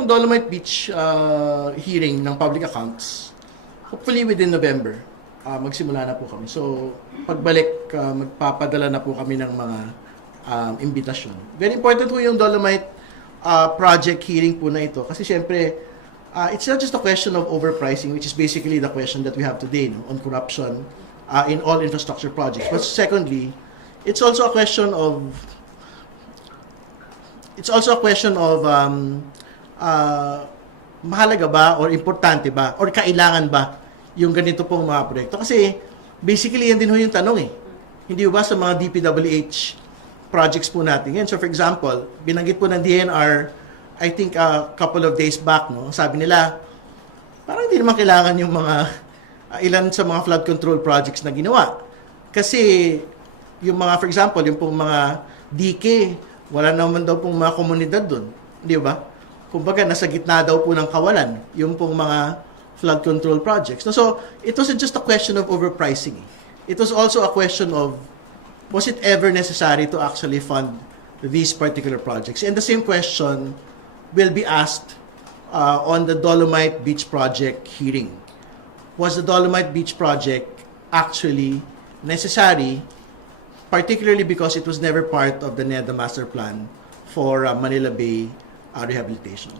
pong Dolomite Beach hearing ng public accounts, hopefully within November, magsimula na po kami. So, pagbalik, magpapadala na po kami ng mga imbitasyon. Very important po yung Dolomite project hearing po na ito. Kasi syempre, it's not just a question of overpricing, which is basically the question that we have today, no, on corruption in all infrastructure projects. But secondly, it's also a question of mahalaga ba or importante ba or kailangan ba yung ganito pong mga proyekto. Kasi basically yan din ho yung tanong eh. Hindi ba sa mga DPWH projects po natin yan. So for example, binanggit po ng DNR, I think a couple of days back, no, sabi nila, parang hindi naman kailangan yung mga ilan sa mga flood control projects na ginawa. Kasi yung mga, for example, yung pong mga DK, wala naman daw pong mga komunidad doon. Di ba? Kumbaga, nasa gitna daw po ng kawalan yung pong mga flood control projects. So, it wasn't just a question of overpricing. It was also a question of, was it ever necessary to actually fund these particular projects? And the same question will be asked on the Dolomite Beach project hearing. Was the Dolomite Beach project actually necessary, particularly because it was never part of the NEDA master plan for Manila Bay rehabilitation?